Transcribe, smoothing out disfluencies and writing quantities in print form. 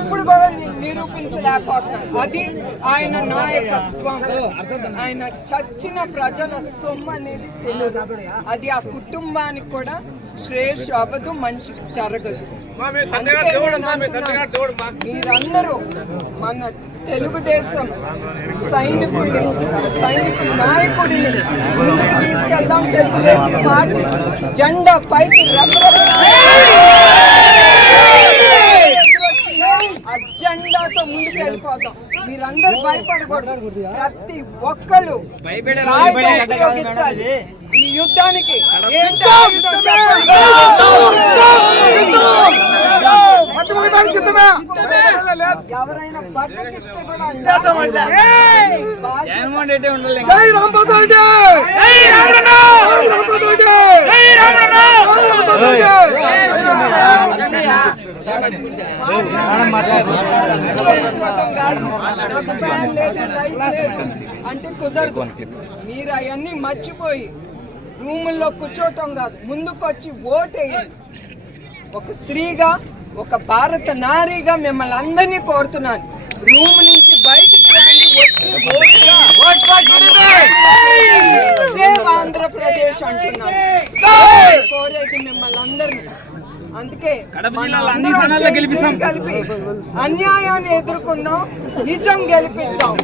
ఇప్పుడు కూడా నిరూపించలేకపోతాను. అది ఆయన నాయకత్వం. ఆయన చచ్చిన ప్రజల సొమ్ము అనేది తెలియదు. అది ఆ కుటుంబానికి కూడా శ్రేష్ అవ్వదు, మంచి జరగదు. మీరందరూ మన తెలుగుదేశం సైనికుడి నాయకుడిని ముందుకు తీసుకెళ్దాం. తెలుగుదేశం పార్టీ జెండా పైకి అజెండాతో ముందుకు వెళ్ళిపోతాం. మీరందరూ భయపడకూడదు. ప్రతి ఒక్కళ్ళు ఈ యుద్ధానికి ఎవరైనా బద్దకిస్తే కూడా అంటే కుదరదు. మీరు అవన్నీ మర్చిపోయి రూముల్లో కూర్చోటం కాదు, ముందుకొచ్చి ఓటేయండి. ఒక స్త్రీగా, ఒక భారత నారీగా మిమ్మల్ని అందరినీ కోరుతున్నాను. రూమ్ నుంచి బయటికి రండి, వచ్చి సేవ్ ఆంధ్రప్రదేశ్ అంటున్నాను. కోరేది మిమ్మల్ని అందరినీ. అందుకే కలిపి అన్యాయాన్ని ఎదుర్కొందాం, నిజం గెలిపిద్దాం.